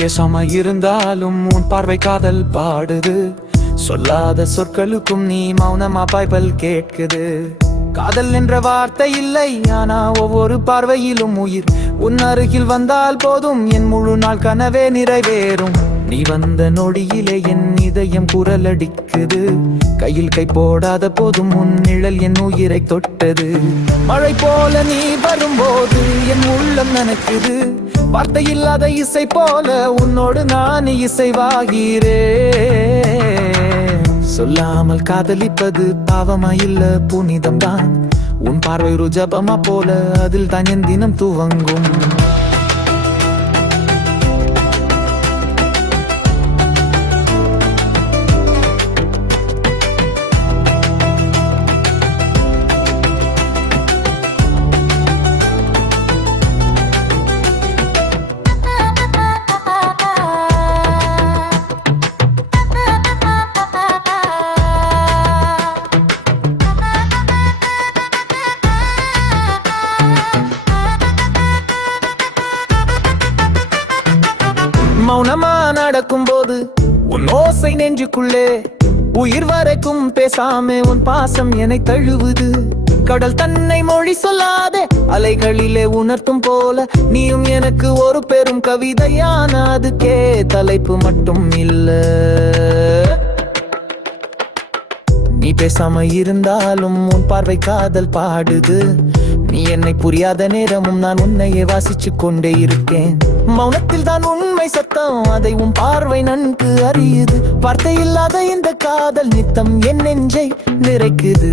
பேசாம இருந்தாலும் உன் பார்வை காதல் பாடுது. சொல்லாத சொற்களுக்கும் நீ மௌனமா பைபிள் கேட்குது. காதல் என்ற வார்த்தை இல்லை ஆனா ஒவ்வொரு பார்வையிலும் உயிர். உன் அருகில் வந்தால் போதும் என் முழு நாள் கனவே நிறைவேறும். நீ வந்த நொடியிலே என் இதயம் குரலடிக்குது. கையில் கை போடாத போதும் உன் நிழல் என் உயிரை தொட்டது. மழை போல நீ வரும்போது என் உள்ளம் நனக்குது. வார்த்தை இல்லாத இசை போல உன்னோடு நான் இசைவாகிறே சொல்லாமல் காதலிப்பது பாவமா இல்ல புனிதம்தான். உன் பார்வை ஒரு ஜபமா போல அதில் தான் என் தினம் துவங்கும். மௌனமா நடக்கும் போது உன் ஓசை நெஞ்சுக்குள்ளே உயிர் வரைக்கும் பேசாம உன் பாசம் என்னை தழுவுது. கடல் தன்னை மொழி சொல்லாதே அலைகளிலே உணர்த்தும் போல நீயும் எனக்கு ஒரு பெரும் கவிதையான அதுக்கே தலைப்பு மட்டும் இல்ல. நீ பேசாம இருந்தாலும் உன் பார்வை காதல் பாடுது. நீ என்னை புரியாத நேரமும் நான் உன்னையே வாசிச்சு கொண்டே இருக்கேன். மௌனத்தில் தான் உண்மை சத்தம் அதை உன் பார்வை நன்கு அறியுது. வார்த்தை இல்லாத இந்த காதல் நித்தம் என் நெஞ்சை நிறைக்குது.